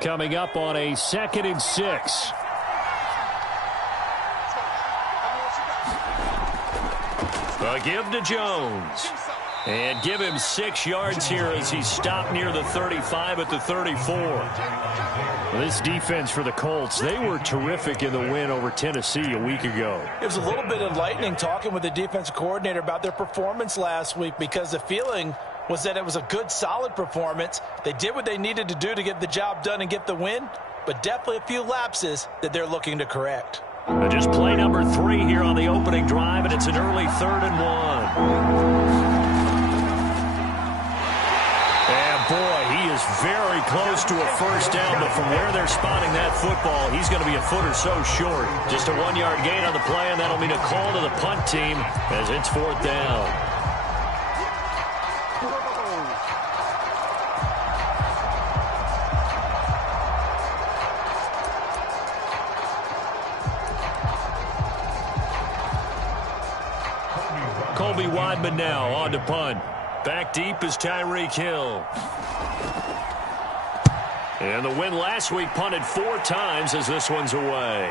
Coming up on a 2nd and 6. A give to Jones. And give him 6 yards here as he stopped near the 35 at the 34. This defense for the Colts, they were terrific in the win over Tennessee a week ago. It was a little bit enlightening talking with the defensive coordinator about their performance last week, because the feeling was that it was a good, solid performance. They did what they needed to do to get the job done and get the win, but definitely a few lapses that they're looking to correct. Just play number 3 here on the opening drive, and it's an early 3rd and 1. And boy, he is very close to a first down, but from where they're spotting that football, he's going to be a foot or so short. Just a 1-yard gain on the play, and that'll mean a call to the punt team as it's 4th down. Colby Weidman now on to punt. Back deep is Tyreek Hill. And the win last week punted 4 times as this one's away.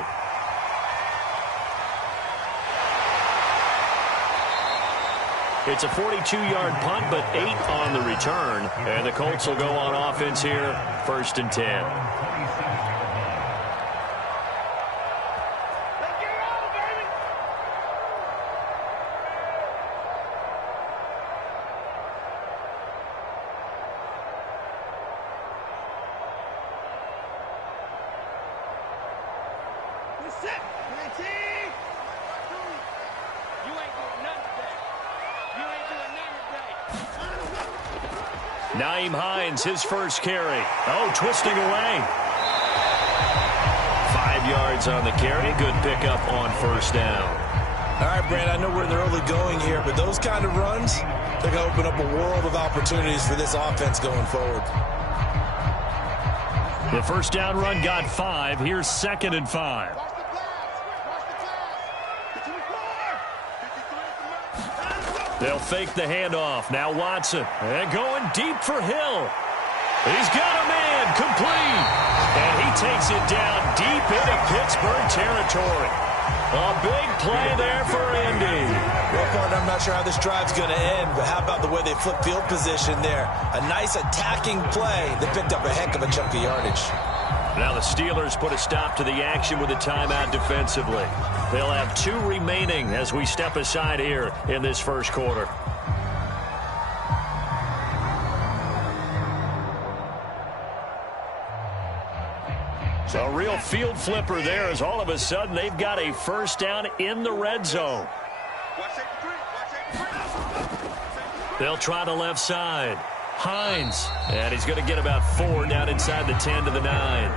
It's a 42-yard punt, but 8 on the return. And the Colts will go on offense here, 1st and 10. Nyheim Hines, his first carry. Oh, twisting away. 5 yards on the carry. Good pickup on 1st down. All right, Brand, I know we're in the early going here, but those kind of runs, they're going to open up a world of opportunities for this offense going forward. The first down run got 5. Here's 2nd and 5. They'll fake the handoff. Now Watson. And going deep for Hill. He's got a man. Complete. And he takes it down deep into Pittsburgh territory. A big play there for Indy. Well, partner, I'm not sure how this drive's going to end, but how about the way they flip field position there? A nice attacking play that picked up a heck of a chunk of yardage. Now the Steelers put a stop to the action with a timeout defensively. They'll have 2 remaining as we step aside here in this first quarter. So a real field flipper there as all of a sudden they've got a first down in the red zone. They'll try the left side. Hines, and he's going to get about 4 down inside the 10 to the 9.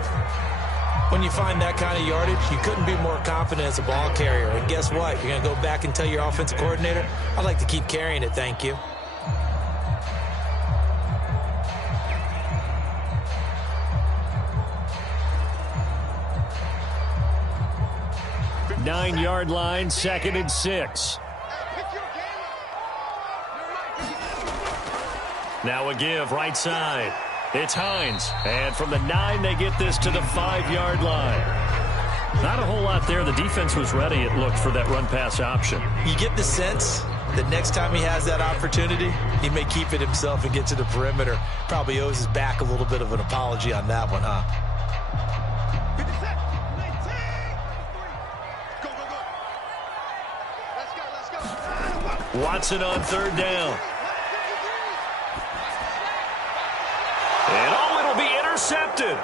When you find that kind of yardage, you couldn't be more confident as a ball carrier. And guess what? You're going to go back and tell your offensive coordinator, I'd like to keep carrying it, thank you. Nine-yard line, 2nd and 6. Now a give, right side. It's Hines. And from the 9, they get this to the 5-yard line. Not a whole lot there. The defense was ready, it looked, for that run-pass option. You get the sense that next time he has that opportunity, he may keep it himself and get to the perimeter. Probably owes his back a little bit of an apology on that one, huh? Watson on 3rd down. And it'll be intercepted.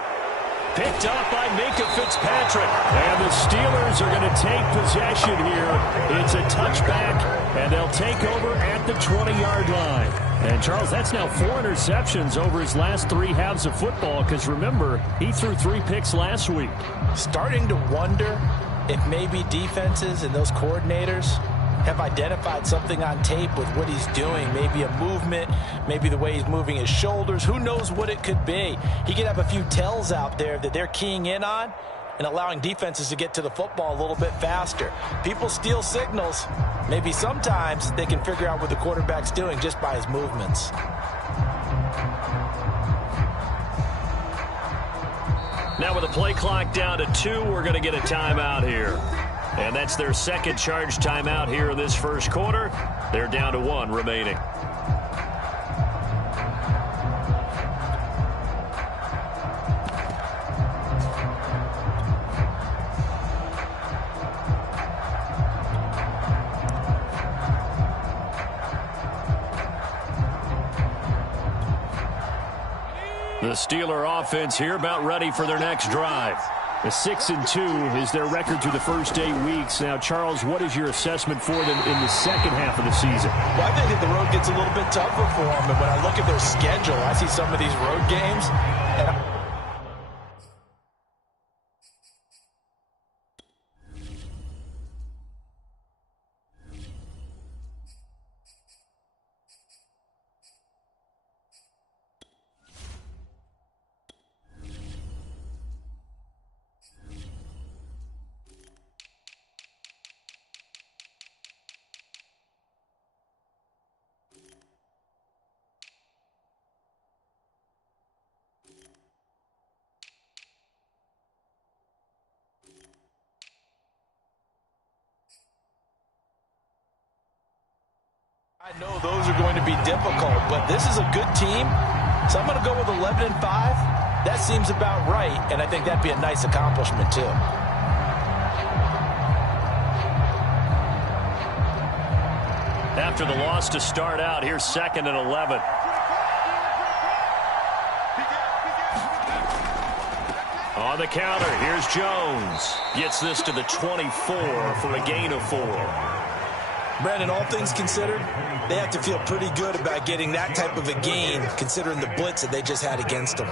Picked up by Minkah Fitzpatrick. And the Steelers are going to take possession here. It's a touchback, and they'll take over at the 20-yard line. And, Charles, that's now 4 interceptions over his last 3 halves of football, because, remember, he threw 3 picks last week. Starting to wonder if maybe defenses and those coordinators have identified something on tape with what he's doing. Maybe a movement, maybe the way he's moving his shoulders. Who knows what it could be? He could have a few tells out there that they're keying in on and allowing defenses to get to the football a little bit faster. People steal signals. Maybe sometimes they can figure out what the quarterback's doing just by his movements. Now with the play clock down to 2, we're going to get a timeout here. And that's their second charge timeout here in this first quarter. They're down to 1 remaining. The Steeler offense here about ready for their next drive. A 6-2 is their record through the first 8 weeks. Now, Charles, what is your assessment for them in the second half of the season? Well, I think that the road gets a little bit tougher for them. And when I look at their schedule, I see some of these road games. And I know those are going to be difficult, but this is a good team, so I'm going to go with 11-5. That seems about right, and I think that'd be a nice accomplishment, too. After the loss to start out, here's 2nd and 11. On the counter, here's Jones. Gets this to the 24 for a gain of 4. Brandon, all things considered, they have to feel pretty good about getting that type of a gain, considering the blitz that they just had against them.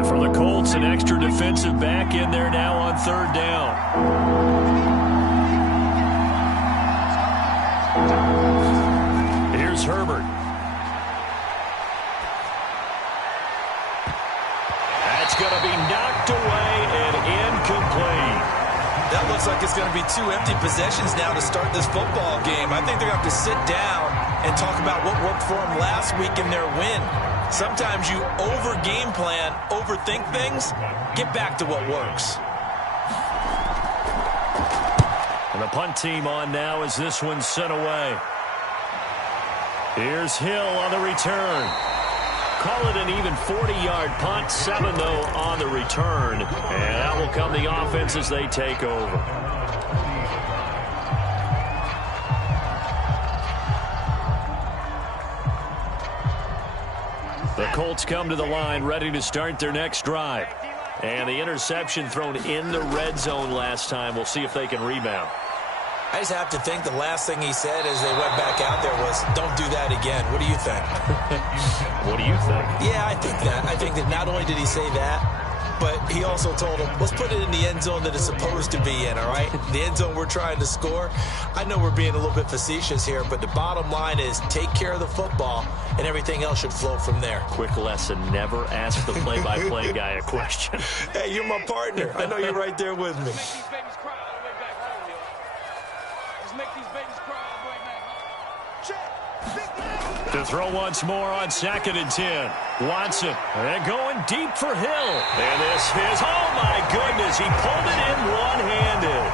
For the Colts, an extra defensive back in there now on 3rd down. Here's Herbert. That's going to be knocked away and incomplete. That looks like it's going to be 2 empty possessions now to start this football game. I think they're going to have to sit down and talk about what worked for them last week in their win. Sometimes you over-game plan, overthink things, get back to what works. And the punt team on now as this one's sent away. Here's Hill on the return. Call it an even 40-yard punt, 7 though on the return. And out will come the offense as they take over. The Colts come to the line ready to start their next drive. And the interception thrown in the red zone last time. We'll see if they can rebound. I just have to think the last thing he said as they went back out there was, don't do that again. What do you think? What do you think? Yeah, I think that. I think that not only did he say that, but he also told him, let's put it in the end zone that it's supposed to be in, all right? The end zone we're trying to score. I know we're being a little bit facetious here, but the bottom line is take care of the football, and everything else should flow from there. Quick lesson, never ask the play-by-play guy a question. Hey, you're my partner. I know you're right there with me. To throw once more on 2nd and 10. Watson, and going deep for Hill. And this is, oh my goodness, he pulled it in one-handed.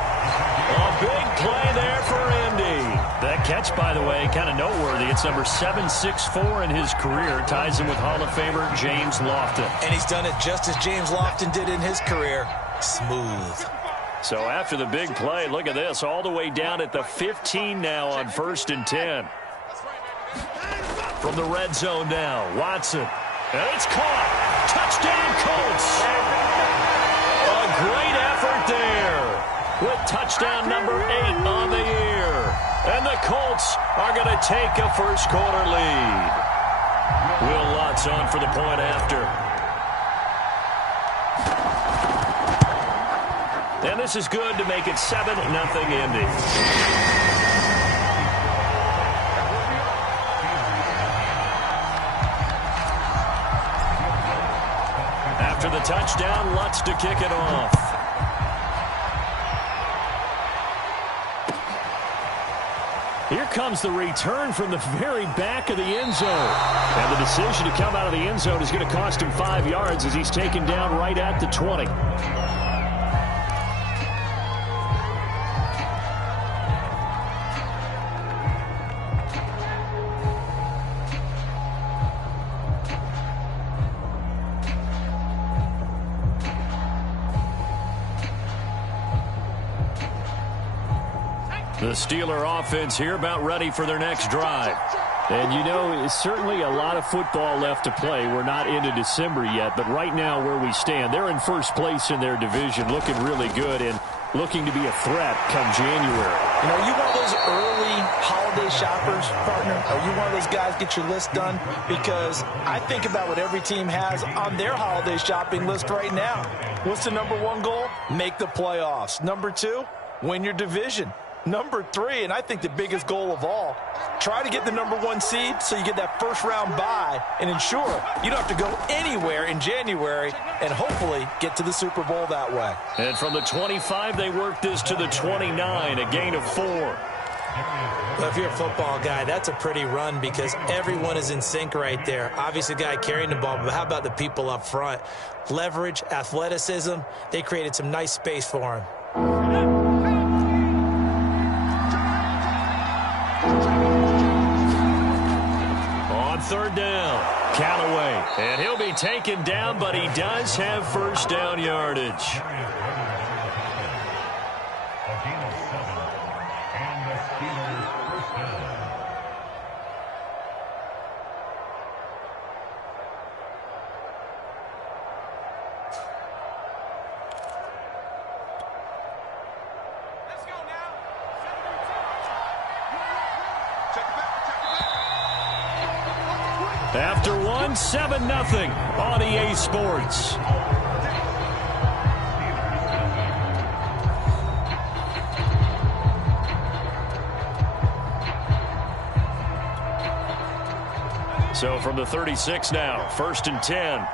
A big play there for Indy. That catch, by the way, kind of noteworthy. It's number 764 in his career. Ties him with Hall of Famer James Lofton. And he's done it just as James Lofton did in his career. Smooth. So after the big play, look at this, all the way down at the 15 now on 1st and 10. From the red zone now, Watson. And it's caught. Touchdown, Colts. A great effort there with touchdown number 8 on the year. And the Colts are going to take a first quarter lead. Will Lutz on for the point after. And this is good to make it 7-0 Indy. After the touchdown, Lutz to kick it off. Here comes the return from the very back of the end zone. And the decision to come out of the end zone is going to cost him 5 yards as he's taken down right at the 20. The Steeler offense here about ready for their next drive. And, you know, it's certainly a lot of football left to play. We're not into December yet, but right now where we stand, they're in first place in their division, looking really good and looking to be a threat come January. You know, are you one of those early holiday shoppers, partner? Are you one of those guys get your list done? Because I think about what every team has on their holiday shopping list right now. What's the #1 goal? Make the playoffs. #2, win your division. #3, and I think the biggest goal of all, try to get the #1 seed so you get that first-round bye and ensure you don't have to go anywhere in January and hopefully get to the Super Bowl that way. And from the 25, they work this to the 29, a gain of 4. Well, if you're a football guy, that's a pretty run because everyone is in sync right there. Obviously, the guy carrying the ball, but how about the people up front? Leverage, athleticism, they created some nice space for him. Third down, Callaway, and he'll be taken down, but he does have first down yardage. After one, 7-0 on EA Sports. So from the 36 now, 1st and 10.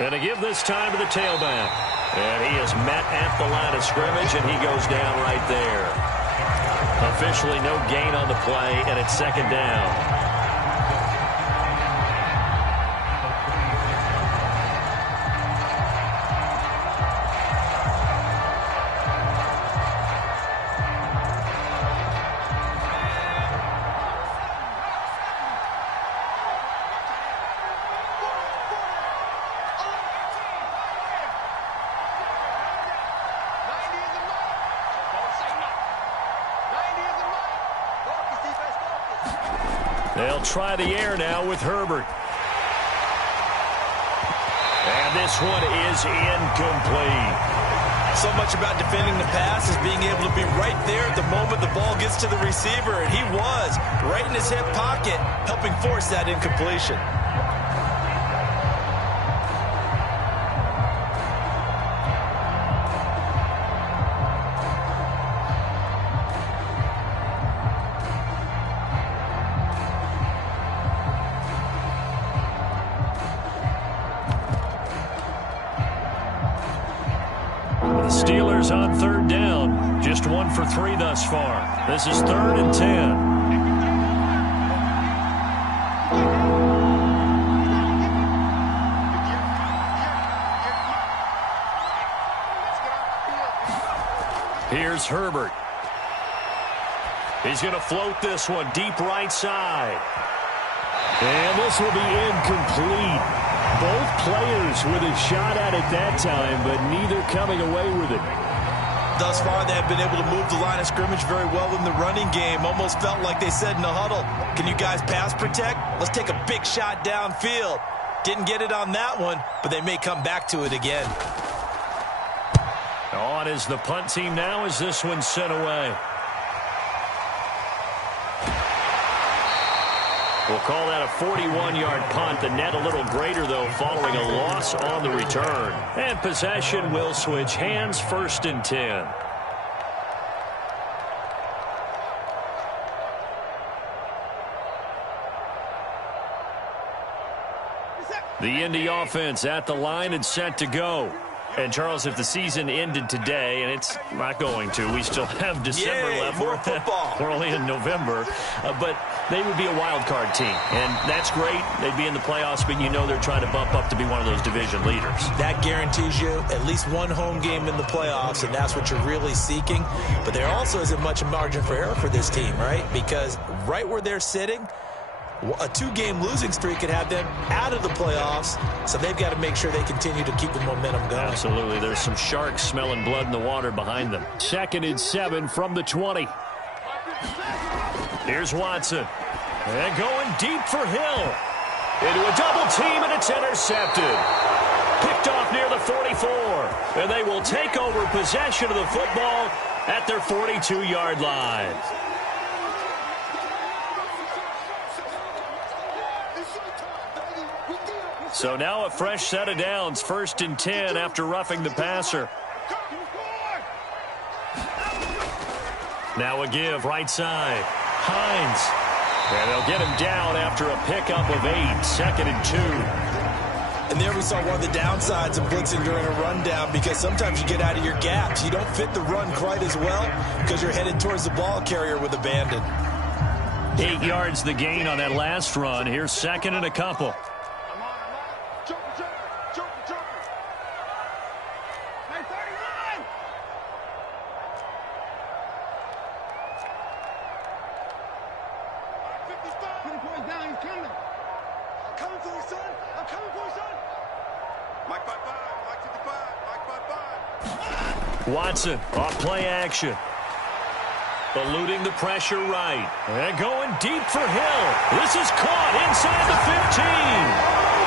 And to give this time to the tailback. And he is met at the line of scrimmage, and he goes down right there. Officially no gain on the play, and it's 2nd down. They'll try the air now with Herbert. And this one is incomplete. So much about defending the pass is being able to be right there at the moment the ball gets to the receiver, and he was right in his hip pocket, helping force that incompletion. Steelers on 3rd down. Just 1 for 3 thus far. This is 3rd and 10. Here's Herbert. He's going to float this one deep right side. And this will be incomplete. Both players with a shot at it that time, but neither coming away with it. Thus far, they have been able to move the line of scrimmage very well in the running game. Almost felt like they said in the huddle, can you guys pass protect? Let's take a big shot downfield. Didn't get it on that one, but they may come back to it again. On is the punt team now as this one's sent away. We'll call that a 41-yard punt. The net a little greater, though, following a loss on the return. And possession will switch hands, 1st and 10. The Indy offense at the line and set to go. And, Charles, if the season ended today, and it's not going to, we still have December left. More football. We're only in November. But they would be a wild card team. And that's great. They'd be in the playoffs, but you know they're trying to bump up to be one of those division leaders. That guarantees you at least one home game in the playoffs, and that's what you're really seeking. But there also isn't much margin for error for this team, right? Because right where they're sitting, a 2-game losing streak could have them out of the playoffs, so they've got to make sure they continue to keep the momentum going. Absolutely. There's some sharks smelling blood in the water behind them. 2nd and 7 from the 20. Here's Watson. And going deep for Hill. Into a double team, and it's intercepted. Picked off near the 44. And they will take over possession of the football at their 42-yard line. So now a fresh set of downs, 1st and 10 after roughing the passer. Now a give, right side. Hines. And they'll get him down after a pickup of 8, 2nd and 2. And there we saw one of the downsides of blitzing during a rundown, because sometimes you get out of your gaps. You don't fit the run quite as well because you're headed towards the ball carrier with abandon. 8 yards the gain on that last run. Here's 2nd and a couple. Watson off play action. Eluding the pressure right. And going deep for Hill. This is caught inside the 15.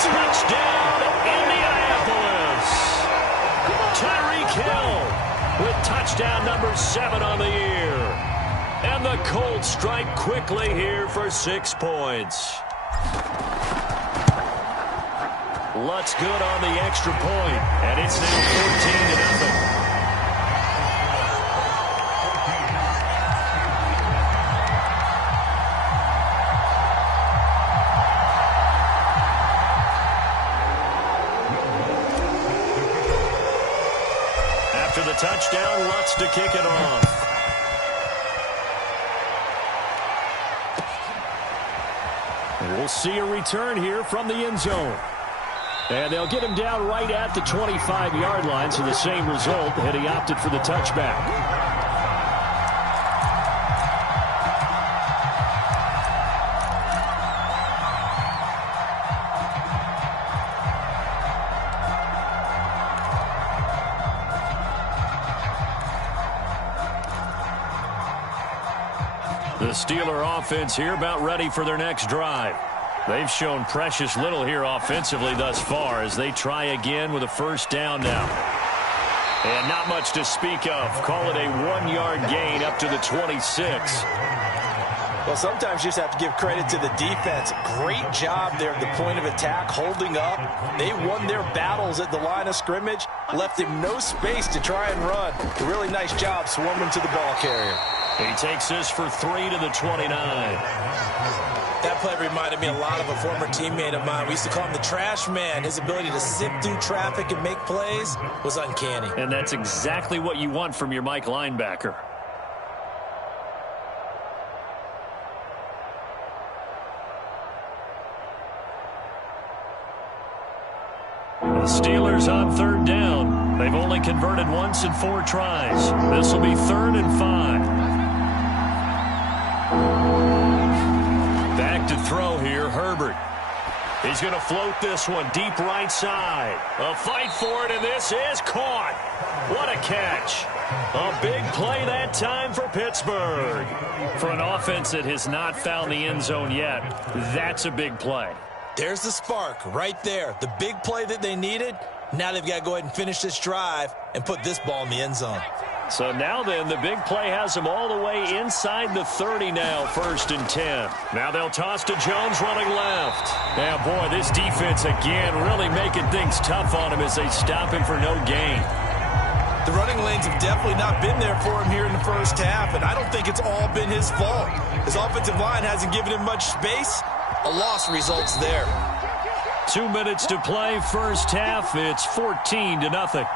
Touchdown, Indianapolis. Tyreek Hill with touchdown number 7 on the year. And the Colts strike quickly here for 6 points. Lutz good on the extra point. And it's now 14-0. After the touchdown, Lutz to kick it off. And we'll see a return here from the end zone. And they'll get him down right at the 25-yard line, so the same result, and he opted for the touchback. The Steeler offense here about ready for their next drive. They've shown precious little here offensively thus far as they try again with a first down now. And not much to speak of. Call it a 1-yard gain up to the 26. Well, sometimes you just have to give credit to the defense. Great job there at the point of attack, holding up. They won their battles at the line of scrimmage, left him no space to try and run. A really nice job swarming to the ball carrier. He takes this for 3 to the 29. That play reminded me a lot of a former teammate of mine. We used to call him the trash man. His ability to sift through traffic and make plays was uncanny. And that's exactly what you want from your Mike linebacker. The Steelers on 3rd down. They've only converted once in 4 tries. This will be 3rd and 5. Back to throw here, Herbert. He's going to float this one deep right side. A fight for it, and this is caught. What a catch. A big play that time for Pittsburgh. For an offense that has not found the end zone yet, that's a big play. There's the spark right there. The big play that they needed. Now they've got to go ahead and finish this drive and put this ball in the end zone. So now then, the big play has them all the way inside the 30 now, 1st and 10. Now they'll toss to Jones running left. Now, boy, this defense again really making things tough on him as they stop him for no gain. The running lanes have definitely not been there for him here in the first half, and I don't think it's all been his fault. His offensive line hasn't given him much space. A loss results there. 2 minutes to play, first half. It's 14-0.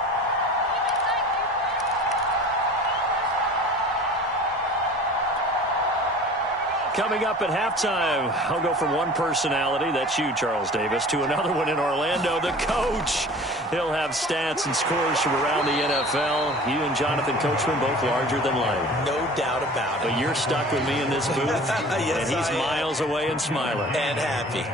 Coming up at halftime, I'll go from one personality, that's you, Charles Davis, to another one in Orlando, the coach. He'll have stats and scores from around the NFL. You and Jonathan Coachman both larger than life. No doubt about it. But you're stuck with me in this booth, yes, and he's miles away and smiling. And happy.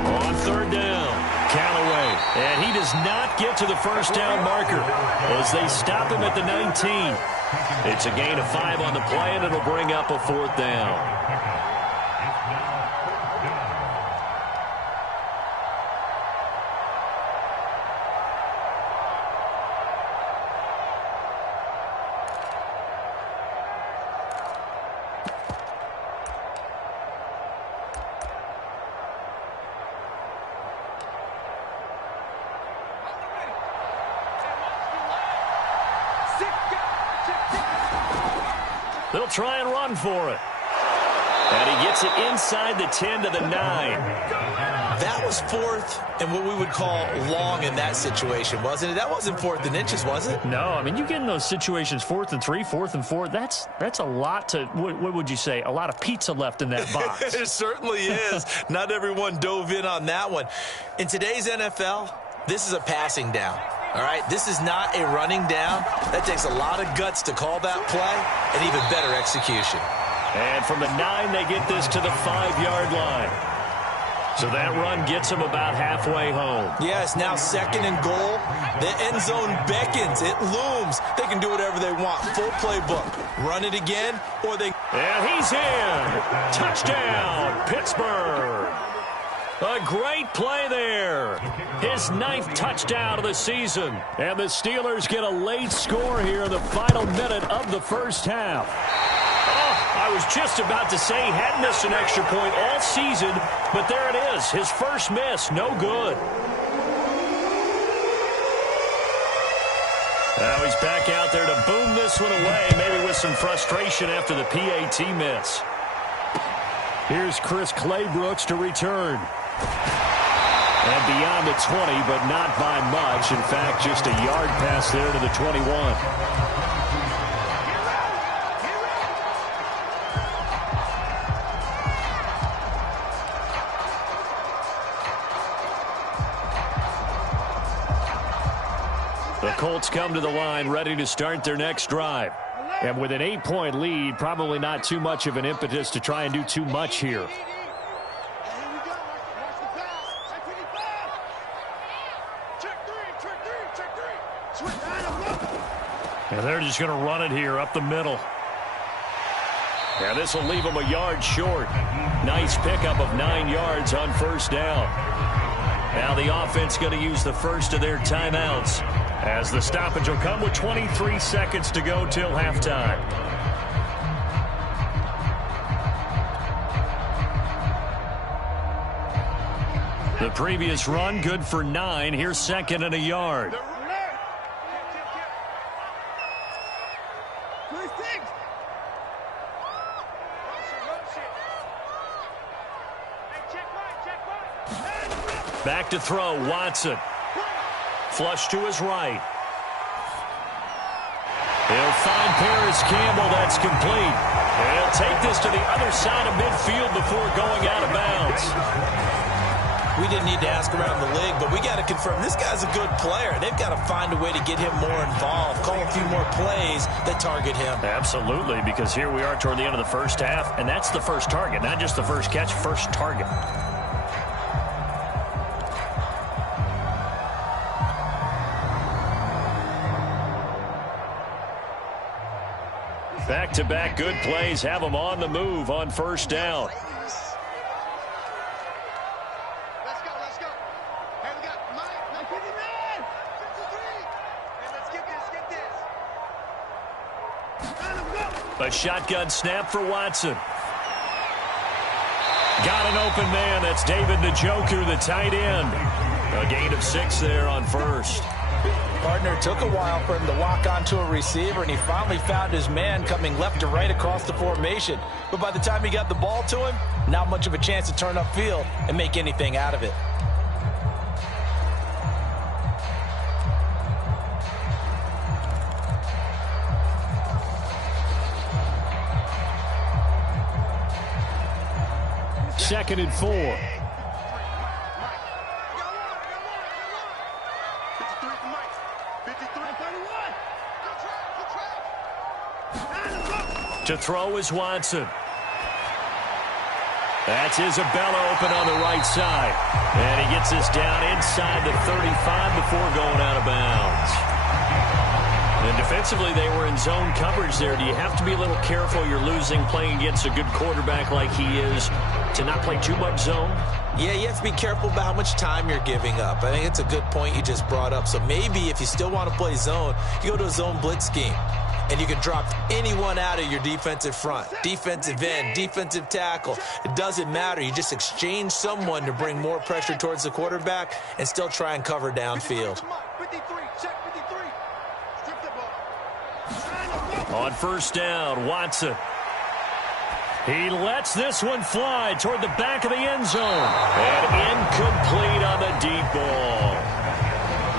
On third down, Callaway. And he does not get to the first down marker as they stop him at the 19. It's a gain of 5 on the play, and it'll bring up a fourth down. They'll try and run for it. And he gets it inside the 10 to the 9. That was fourth and what we would call long in that situation, wasn't it? That wasn't 4th and inches, was it? No, I mean, you get in those situations 4th and 3, 4th and 4. That's a lot to, what would you say, a lot of pizza left in that box. It certainly is. Not everyone dove in on that one. In today's NFL, this is a passing down. All right, this is not a running down. That takes a lot of guts to call that play and even better execution. And from the 9, they get this to the 5-yard line. So that run gets them about halfway home. Yeah, it's now 2nd and goal. The end zone beckons. It looms. They can do whatever they want. Full playbook. Run it again, or they... And he's in. Touchdown, Pittsburgh. A great play there. His 9th touchdown of the season. And the Steelers get a late score here in the final minute of the first half. Oh, I was just about to say he hadn't missed an extra point all season, but there it is. His first miss, no good. Now he's back out there to boom this one away, maybe with some frustration after the PAT miss. Here's Chris Claybrooks to return. And beyond the 20, but not by much. In fact, just a yard pass there to the 21. The Colts come to the line ready to start their next drive. And with an 8-point lead, probably not too much of an impetus to try and do too much here. And they're just going to run it here up the middle. And this will leave them a yard short. Nice pickup of 9 yards on first down. Now the offense going to use the first of their timeouts, as the stoppage will come with 23 seconds to go till halftime. The previous run good for 9. Here's 2nd and a yard. Back to throw, Watson. Flush to his right. He'll find Paris Campbell. That's complete. And he'll take this to the other side of midfield before going out of bounds. We didn't need to ask around the league, but we got to confirm this guy's a good player. They've got to find a way to get him more involved, call a few more plays that target him. Absolutely, because here we are toward the end of the first half, and that's the first target, not just the first catch, first target. Back-to-back good plays have them on the move on first down. Let's go. Hey, we got Mike, 59, 53. Let's get this. A shotgun snap for Watson. Got an open man. That's David Njoku, the tight end. A gain of 6 there on first. Partner, took a while for him to lock onto a receiver, and he finally found his man coming left to right across the formation. But by the time he got the ball to him, not much of a chance to turn upfield and make anything out of it. Second and 4. To throw is Watson. That's Isabella open on the right side. And he gets this down inside the 35 before going out of bounds. And defensively, they were in zone coverage there. Do you have to be a little careful? You're losing playing against a good quarterback like he is to not play too much zone? Yeah, you have to be careful about how much time you're giving up. I think it's a good point you just brought up. So maybe if you still want to play zone, you go to a zone blitz scheme. And you can drop anyone out of your defensive front, defensive end, defensive tackle. It doesn't matter. You just exchange someone to bring more pressure towards the quarterback and still try and cover downfield. On first down, Watson. He lets this one fly toward the back of the end zone. And incomplete on the deep ball.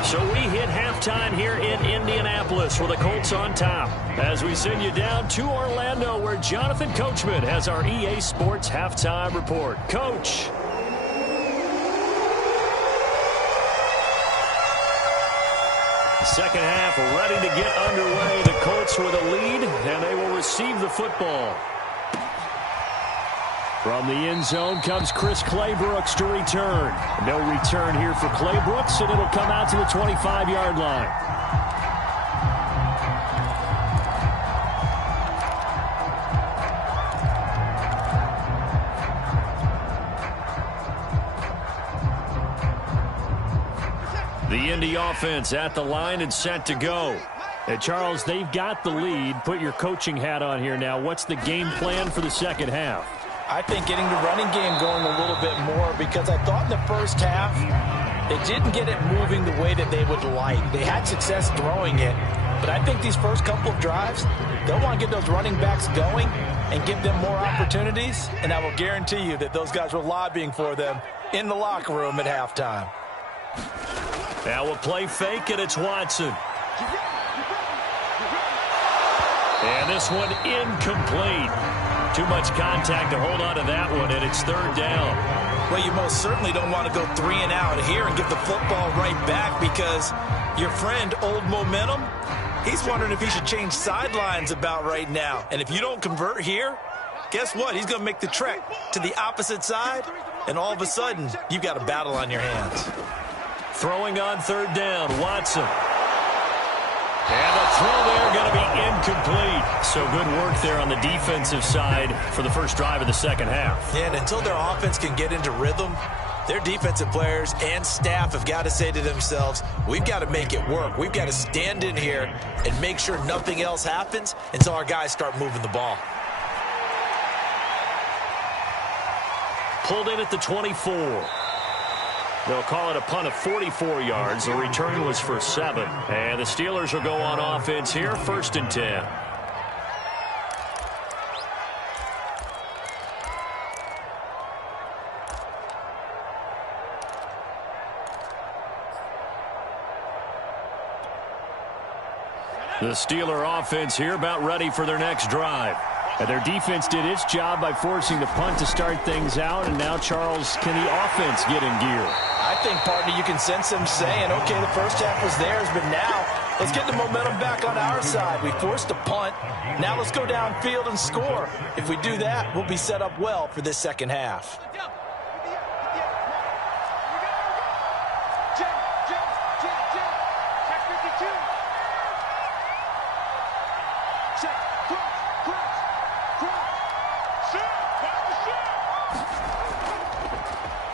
So we hit halftime here in Indianapolis with the Colts on top. As we send you down to Orlando, where Jonathan Coachman has our EA Sports halftime report. Coach. Second half ready to get underway. The Colts with a lead, and they will receive the football. From the end zone comes Chris Claybrooks to return. No return here for Claybrooks, and it'll come out to the 25-yard line. The Indy offense at the line and set to go. And Charles, they've got the lead. Put your coaching hat on here now. What's the game plan for the second half? I think getting the running game going a little bit more, because I thought in the first half they didn't get it moving the way that they would like. They had success throwing it, but I think these first couple of drives, they'll want to get those running backs going and give them more opportunities, and I will guarantee you that those guys were lobbying for them in the locker room at halftime. Now a play fake, and it's Watson. And this one incomplete. Too much contact to hold on to that one, and it's third down. Well, you most certainly don't want to go 3 and out here and give the football right back, because your friend, Old Momentum, he's wondering if he should change sidelines about right now. And if you don't convert here, guess what? He's going to make the trek to the opposite side, and all of a sudden, you've got a battle on your hands. Throwing on third down, Watson. And the throw there going to be incomplete. So good work there on the defensive side for the first drive of the second half. Yeah, and until their offense can get into rhythm, their defensive players and staff have got to say to themselves, we've got to make it work. We've got to stand in here and make sure nothing else happens until our guys start moving the ball. Pulled in at the 24. They'll call it a punt of 44 yards. The return was for 7. And the Steelers will go on offense here, 1st and 10. The Steeler offense here about ready for their next drive. And their defense did its job by forcing the punt to start things out. And now, Charles, can the offense get in gear? I think, partner, you can sense them saying, okay, the first half was theirs, but now let's get the momentum back on our side. We forced a punt. Now let's go downfield and score. If we do that, we'll be set up well for this second half.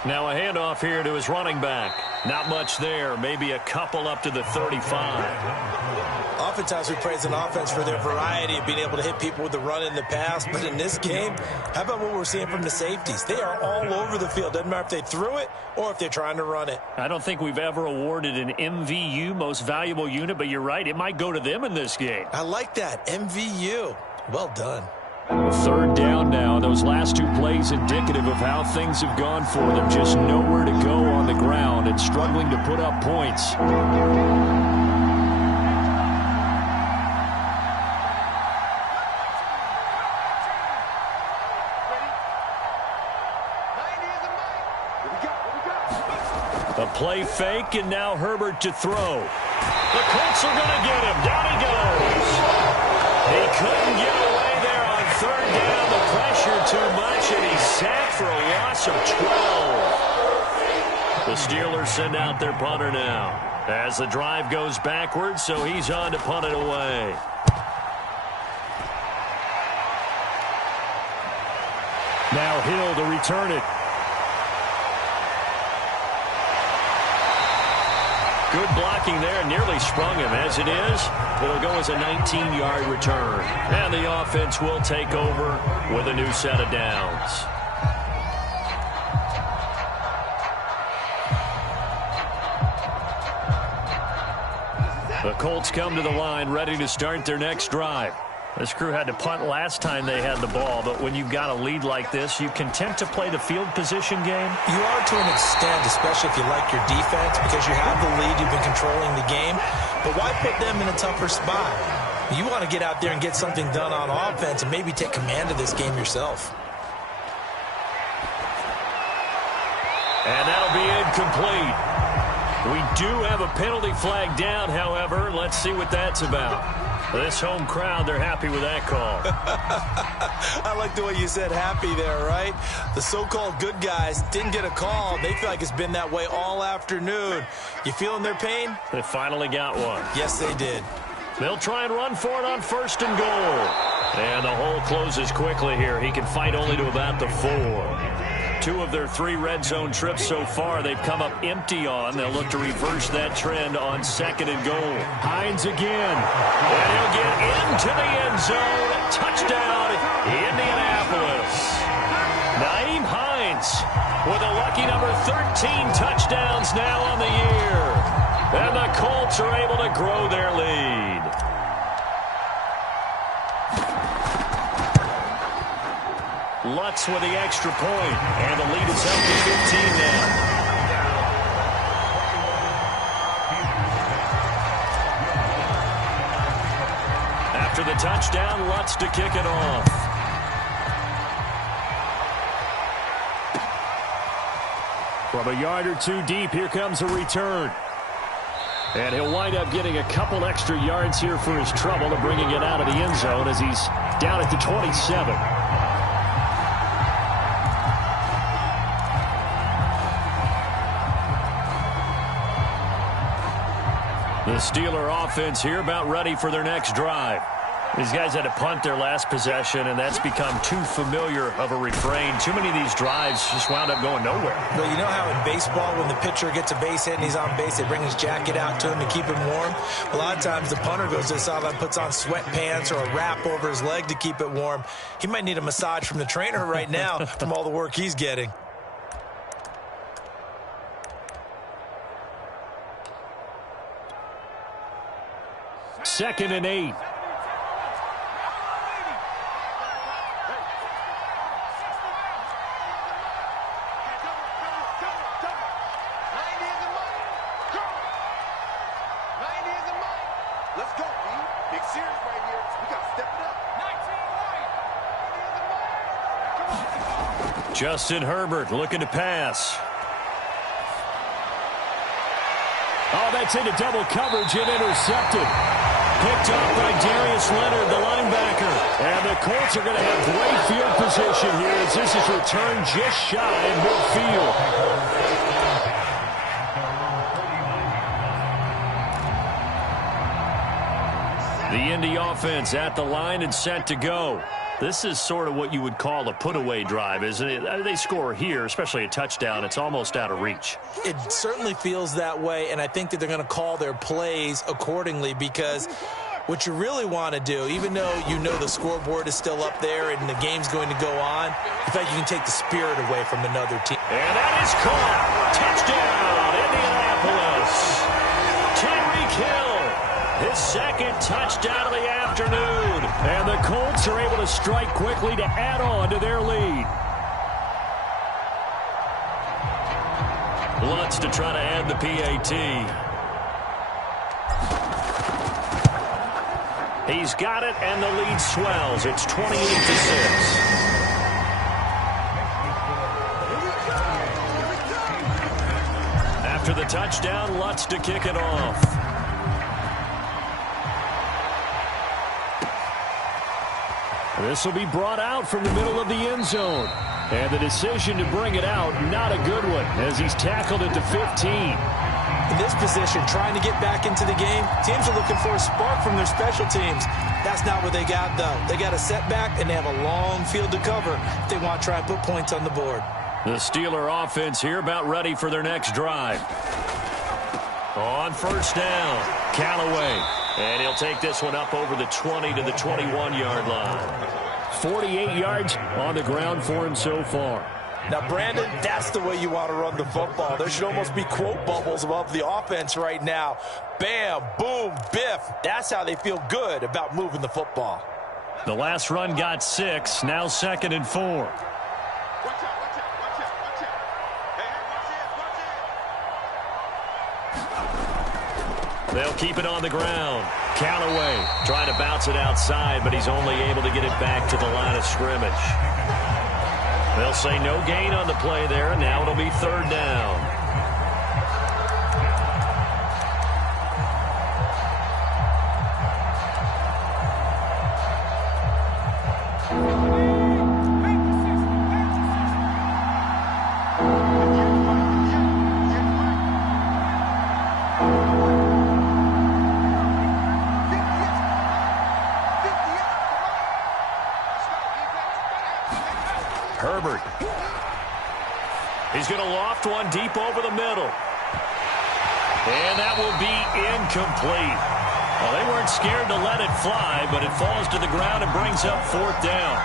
Now a handoff here to his running back. Not much there. Maybe a couple up to the 35. Oftentimes we praise an offense for their variety of being able to hit people with the run in the pass, but in this game, how about what we're seeing from the safeties? They are all over the field. Doesn't matter if they threw it or if they're trying to run it. I don't think we've ever awarded an MVU, most valuable unit, but you're right, it might go to them in this game. I like that, MVU. Well done. Third down now. Those last two plays indicative of how things have gone for them. Just nowhere to go on the ground and struggling to put up points. A play fake, and now Herbert to throw. The Colts are going to get him. Down he goes. He couldn't get away there on third down. The pressure too much, and he's sacked for a loss of 12. The Steelers send out their punter now as the drive goes backwards, so he's on to punt it away. Now Hill to return it. Good blocking there, nearly sprung him. As it is, it'll go as a 19-yard return. And the offense will take over with a new set of downs. The Colts come to the line, ready to start their next drive. This crew had to punt last time they had the ball, but when you've got a lead like this, you content to play the field position game? You are to an extent, especially if you like your defense, because you have the lead, you've been controlling the game. But why put them in a tougher spot? You want to get out there and get something done on offense and maybe take command of this game yourself. And that'll be incomplete. We do have a penalty flag down, however. Let's see what that's about. This home crowd, they're happy with that call. I like the way you said happy there, right? The so-called good guys didn't get a call. They feel like it's been that way all afternoon. You feeling their pain? They finally got one. Yes, they did. They'll try and run for it on 1st and goal. And the hole closes quickly here. He can fight only to about the 4. 2 of their 3 red zone trips so far, they've come up empty on. They'll look to reverse that trend on 2nd and goal. Hines again. And he'll get into the end zone. Touchdown, Indianapolis. Naeem Hines with a lucky number 13 touchdowns now on the year. And the Colts are able to grow their lead. Lutz with the extra point, and the lead is up to 15 now. After the touchdown, Lutz to kick it off. From a yard or 2 deep, here comes a return. And he'll wind up getting a couple extra yards here for his trouble to bringing it out of the end zone as he's down at the 27. The Steeler offense here about ready for their next drive. These guys had to punt their last possession, and that's become too familiar of a refrain. Too many of these drives just wound up going nowhere. Well, you know how in baseball, when the pitcher gets a base hit and he's on base, they bring his jacket out to him to keep him warm? A lot of times the punter goes to the sideline, puts on sweatpants or a wrap over his leg to keep it warm. He might need a massage from the trainer right now from all the work he's getting. Second and 8. Let's go, B. Big series right here. We got to step it up. Justin Herbert looking to pass. Oh, that's into double coverage and intercepted. Picked up by Darius Leonard, the linebacker. And the Colts are going to have great field position here as this is returned just shy of midfield. The Indy offense at the line and set to go. This is sort of what you would call a put-away drive, isn't it? They score here, especially a touchdown. It's almost out of reach. It certainly feels that way, and I think that they're going to call their plays accordingly because What you really want to do, even though you know the scoreboard is still up there and the game's going to go on, in fact, you can take the spirit away from another team. And that is caught. Touchdown, Indianapolis. Tyreek Hill, his second touchdown of the afternoon. And the Colts are able to strike quickly to add on to their lead. Lutz to try to add the PAT. He's got it, and the lead swells. It's 28-6. After the touchdown, Lutz to kick it off. This will be brought out from the middle of the end zone. And the decision to bring it out, not a good one, as he's tackled it to 15. In this position, trying to get back into the game, teams are looking for a spark from their special teams. That's not what they got, though. They got a setback, and they have a long field to cover if they want to try and put points on the board. The Steeler offense here about ready for their next drive. On first down, Callaway. And he'll take this one up over the 20 to the 21-yard line. 48 yards on the ground for him so far. Now, Brandon, that's the way you want to run the football. There should almost be quote bubbles above the offense right now. Bam, boom, biff. That's how they feel good about moving the football. The last run got 6, now 2nd and 4. Watch out, watch out, watch out, watch out. Hey, watch They'll keep it on the ground. Callaway trying to bounce it outside, but he's only able to get it back to the line of scrimmage. They'll say no gain on the play there, and now it'll be 3rd down. Herbert. He's going to loft one deep over the middle. And that will be incomplete. Well, they weren't scared to let it fly, but it falls to the ground and brings up 4th down.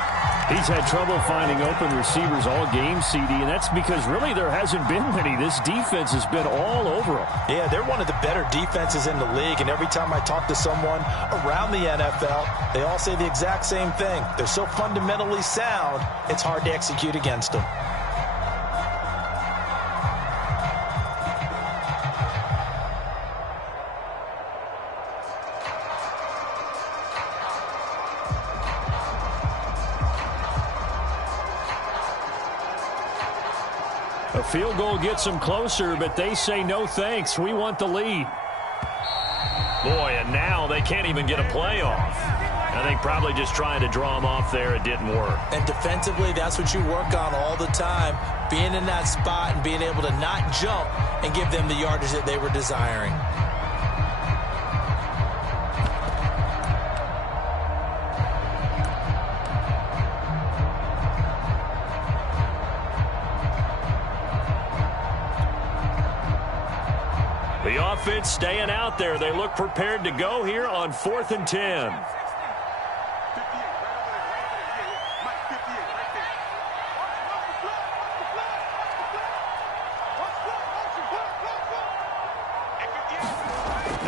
He's had trouble finding open receivers all game, CD, and that's because really there hasn't been many. This defense has been all over them. Yeah, they're one of the better defenses in the league, and every time I talk to someone around the NFL, they all say the exact same thing. They're so fundamentally sound, it's hard to execute against them. A field goal gets them closer, but they say no thanks. We want the lead. Boy, and now they can't even get a play off. I think probably just trying to draw them off there, it didn't work. And defensively, that's what you work on all the time. Being in that spot and being able to not jump and give them the yardage that they were desiring. The offense staying out there. They look prepared to go here on 4th and 10.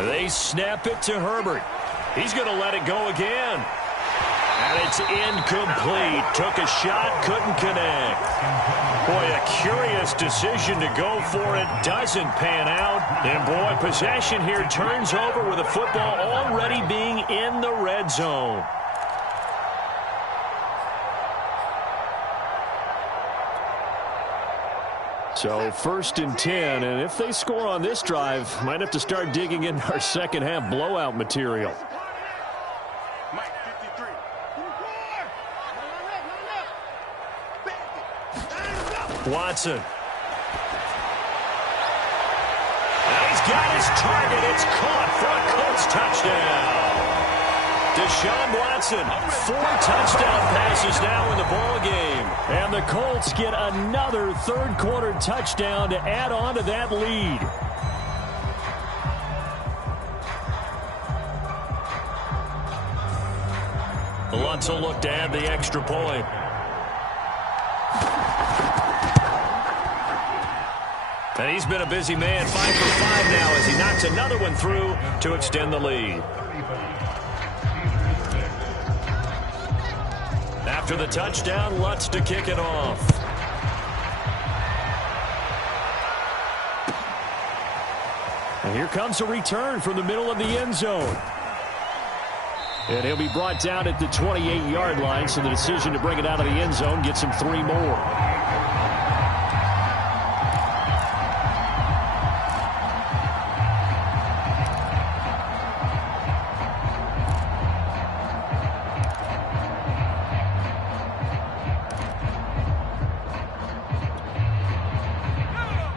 They snap it to Herbert. He's going to let it go again. And it's incomplete. Took a shot, couldn't connect. Boy, a curious decision to go for it. Doesn't pan out. And boy, possession here turns over with the football already being in the red zone. So 1st and 10, and if they score on this drive, might have to start digging in our second half blowout material. Watson. And he's got his target. It's caught for a Colts touchdown. Deshaun Watson, 4 touchdown passes now in the ball game. And the Colts get another third-quarter touchdown to add on to that lead. Lutz will look to add the extra point. And he's been a busy man, 5 for 5 now as he knocks another one through to extend the lead. After the touchdown, Lutz to kick it off. And here comes a return from the middle of the end zone. And he'll be brought down at the 28-yard line, so the decision to bring it out of the end zone gets him 3 more.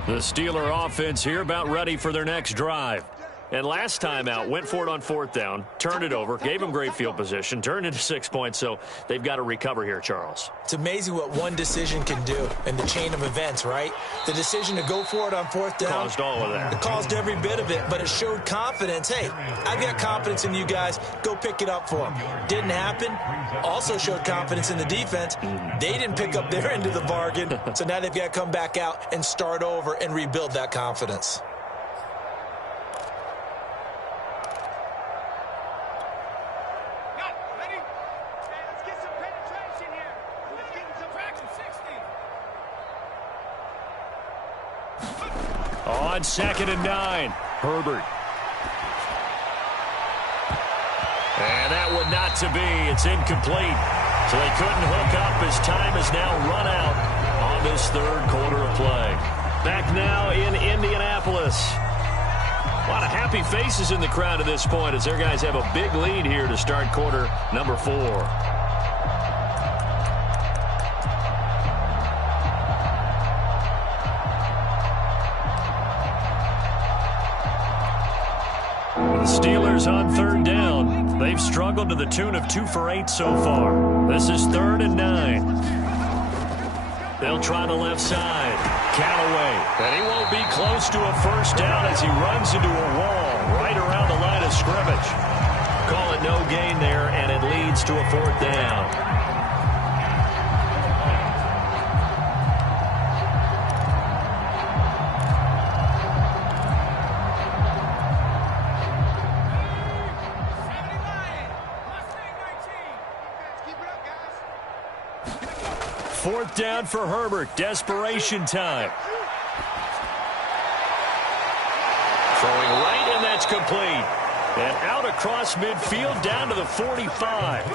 The Steeler offense here about ready for their next drive. And last time out, went for it on 4th down, turned it over, gave them great field position, turned into 6 points, so they've got to recover here, Charles. It's amazing what one decision can do in the chain of events, right? The decision to go for it on 4th down. Caused all of that. It caused every bit of it, but it showed confidence. Hey, I've got confidence in you guys. Go pick it up for them. Didn't happen. Also showed confidence in the defense. They didn't pick up their end of the bargain, so now they've got to come back out and start over and rebuild that confidence. On 2nd and 9, Herbert. And that would not to be. It's incomplete. So they couldn't hook up as time has now run out on this 3rd quarter of play. Back now in Indianapolis. A lot of happy faces in the crowd at this point as their guys have a big lead here to start quarter number 4. Steelers on 3rd down. They've struggled to the tune of 2 for 8 so far. This is 3rd and 9. They'll try the left side. Callaway. And he won't be close to a 1st down as he runs into a wall right around the line of scrimmage. Call it no gain there, and it leads to a 4th down. Fourth down for Herbert. Desperation time. Throwing right, and that's complete. And out across midfield down to the 45.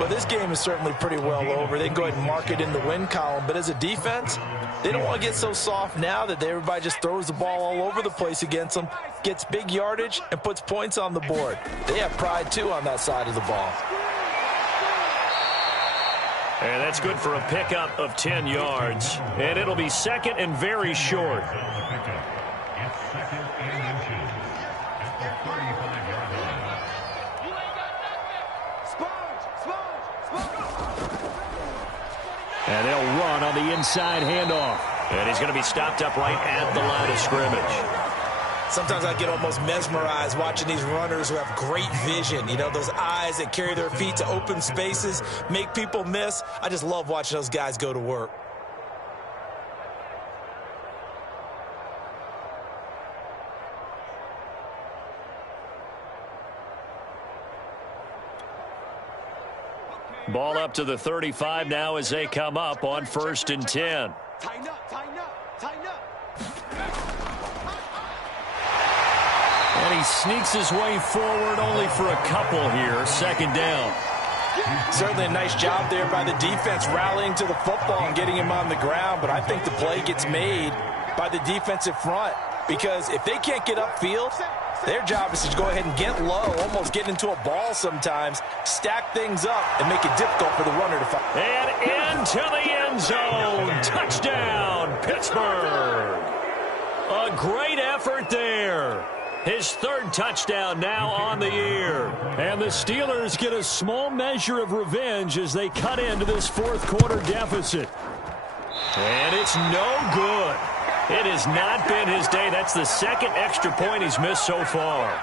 Well, this game is certainly pretty well over. They can go ahead and mark it in the win column. But as a defense, they don't want to get so soft now that everybody just throws the ball all over the place against them, gets big yardage, and puts points on the board. They have pride, too, on that side of the ball. And that's good for a pickup of 10 yards. And it'll be 2nd and very short. And they'll run on the inside handoff. And he's going to be stopped up right at the line of scrimmage. Sometimes I get almost mesmerized watching these runners who have great vision. You know, those eyes that carry their feet to open spaces, make people miss. I just love watching those guys go to work. Ball up to the 35 now as they come up on 1st and 10. Tighten up, tighten up, tighten up. And he sneaks his way forward only for a couple here. 2nd down. Certainly a nice job there by the defense rallying to the football and getting him on the ground. But I think the play gets made by the defensive front because if they can't get upfield, their job is to go ahead and get low, almost get into a ball sometimes, stack things up, and make it difficult for the runner to find. And into the end zone. Touchdown, Pittsburgh. A great effort there. His 3rd touchdown now on the year. And the Steelers get a small measure of revenge as they cut into this 4th quarter deficit. And it's no good. It has not been his day. That's the 2nd extra point he's missed so far.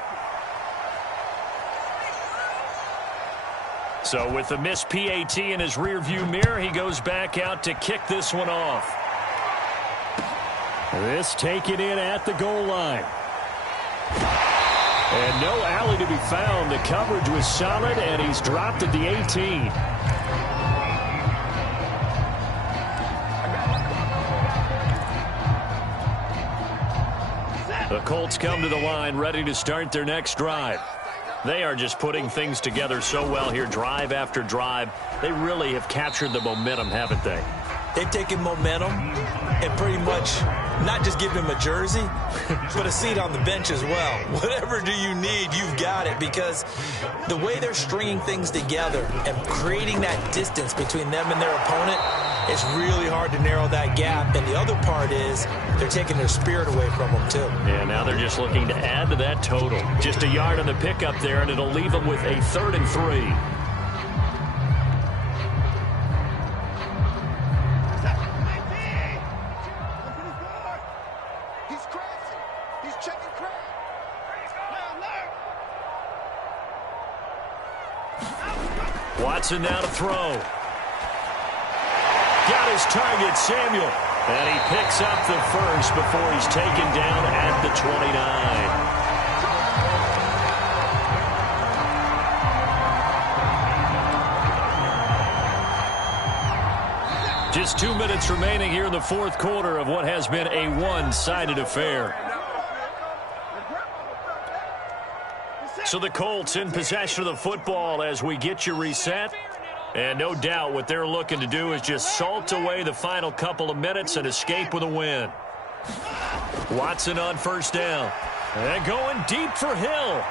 So with the missed PAT in his rearview mirror, he goes back out to kick this one off. This taken in at the goal line. And no alley to be found. The coverage was solid, and he's dropped at the 18. The Colts come to the line ready to start their next drive. They are just putting things together so well here, drive after drive. They really have captured the momentum, haven't they? They've taken momentum and pretty much not just give him a jersey, but a seat on the bench as well. Whatever do you need, you've got it, because the way they're stringing things together and creating that distance between them and their opponent, it's really hard to narrow that gap. And the other part is they're taking their spirit away from them, too. Yeah, now they're just looking to add to that total. Just a yard on the pickup there, and it'll leave them with a 3rd and 3. Watson now to throw. Got his target, Samuel. And he picks up the first before he's taken down at the 29. Just 2 minutes remaining here in the fourth quarter of what has been a one-sided affair. So the Colts in possession of the football as we get you reset. And no doubt what they're looking to do is just salt away the final couple of minutes and escape with a win. Watson on first down. And going deep for Hill.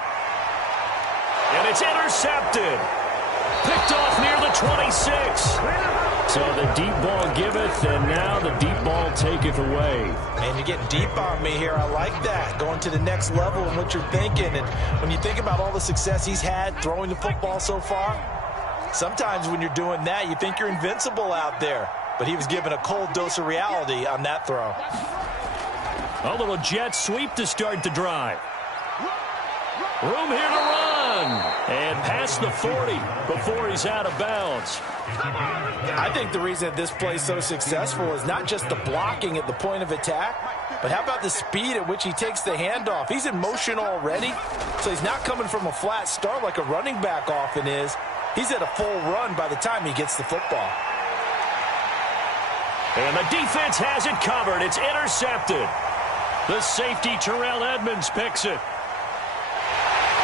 And it's intercepted. Picked off near the 26. So the deep ball giveth, and now the deep ball taketh away. And you're getting deep on me here. I like that. Going to the next level and what you're thinking. And when you think about all the success he's had throwing the football so far, sometimes when you're doing that, you think you're invincible out there. But he was given a cold dose of reality on that throw. A little jet sweep to start the drive. Room here to run. And past the 40 before he's out of bounds. I think the reason that this play is so successful is not just the blocking at the point of attack, but how about the speed at which he takes the handoff? He's in motion already, so he's not coming from a flat start like a running back often is. He's at a full run by the time he gets the football. And the defense has it covered. It's intercepted. The safety, Terrell Edmonds, picks it.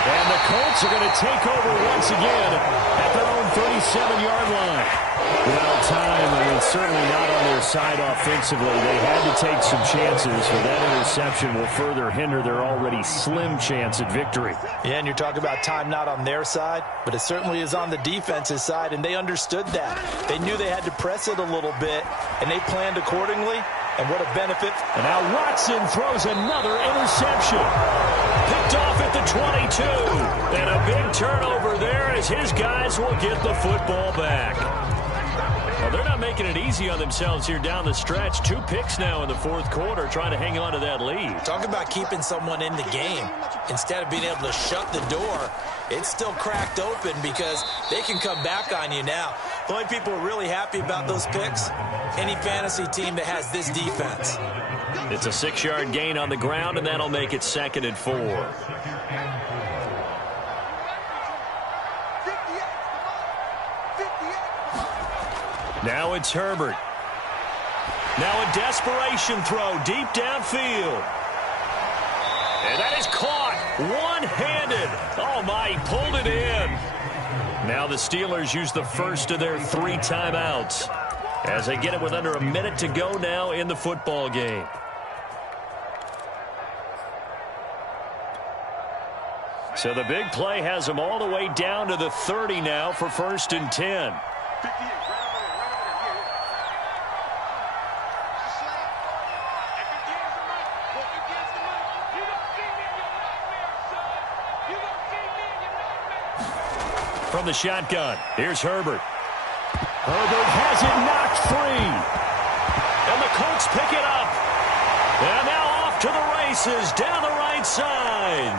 And the Colts are going to take over once again at their own 37-yard line. Well, time is certainly not on their side offensively. They had to take some chances, but that interception will further hinder their already slim chance at victory. Yeah, and you're talking about time not on their side, but it certainly is on the defense's side, and they understood that. They knew they had to press it a little bit, and they planned accordingly, and what a benefit. And now Watson throws another interception. Picked off at the 22. And a big turnover there as his guys will get the football back. Well, they're not making it easy on themselves here down the stretch. 2 picks now in the fourth quarter, trying to hang on to that lead. Talk about keeping someone in the game. Instead of being able to shut the door, it's still cracked open because they can come back on you now. The only people who are really happy about those picks, any fantasy team that has this defense. It's a 6-yard gain on the ground, and that'll make it 2nd and 4. Now it's Herbert. Now a desperation throw deep downfield. And that is caught one-handed. Oh, my, he pulled it in. Now the Steelers use the first of their 3 timeouts as they get it with under a minute to go now in the football game. So the big play has them all the way down to the 30 now for 1st and 10. From the shotgun, here's Herbert. Herbert has it knocked free. And the Colts pick it up. And now off to the races down the right side.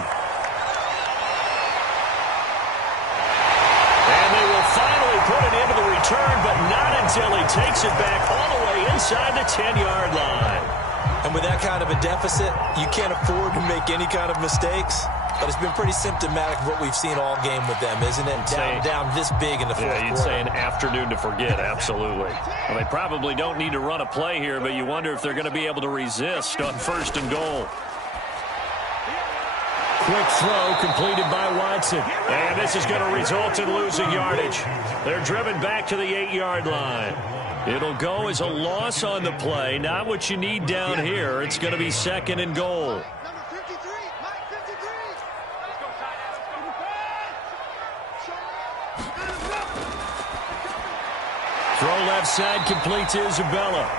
And they will find takes it back all the way inside the 10-yard line. And with that kind of a deficit, you can't afford to make any kind of mistakes. But it's been pretty symptomatic of what we've seen all game with them, isn't it? Down this big in the fourth quarter. You'd say an afternoon to forget, absolutely. Well, they probably don't need to run a play here, but you wonder if they're going to be able to resist on 1st and goal. Quick throw completed by Watson. And this is going to result in losing yardage. They're driven back to the 8-yard line. It'll go as a loss on the play. Not what you need down here. It's going to be 2nd and goal. Throw left side complete to Isabella.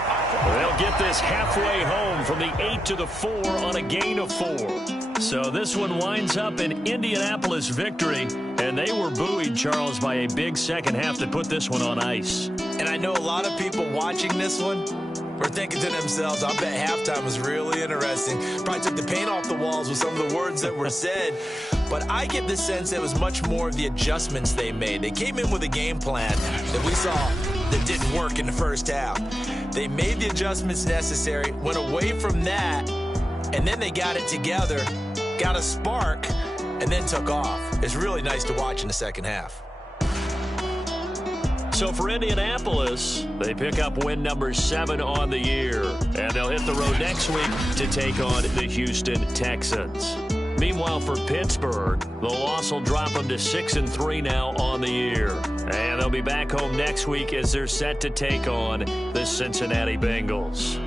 They'll get this halfway home from the 8 to the 4 on a gain of 4. So this one winds up an Indianapolis victory, and they were buoyed, Charles, by a big second half that put this one on ice. And I know a lot of people watching this one were thinking to themselves, I bet halftime was really interesting. Probably took the paint off the walls with some of the words that were said. But I get the sense that it was much more of the adjustments they made. They came in with a game plan that we saw that didn't work in the first half. They made the adjustments necessary, went away from that, and then they got it together, got a spark, and then took off. It's really nice to watch in the second half. So for Indianapolis, they pick up win number 7 on the year. And they'll hit the road next week to take on the Houston Texans. Meanwhile, for Pittsburgh, the loss will drop them to 6-3 now on the year. And they'll be back home next week as they're set to take on the Cincinnati Bengals.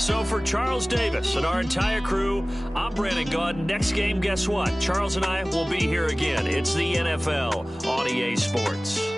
So for Charles Davis and our entire crew, I'm Brandon Gaudin. Next game, guess what? Charles and I will be here again. It's the NFL on EA Sports.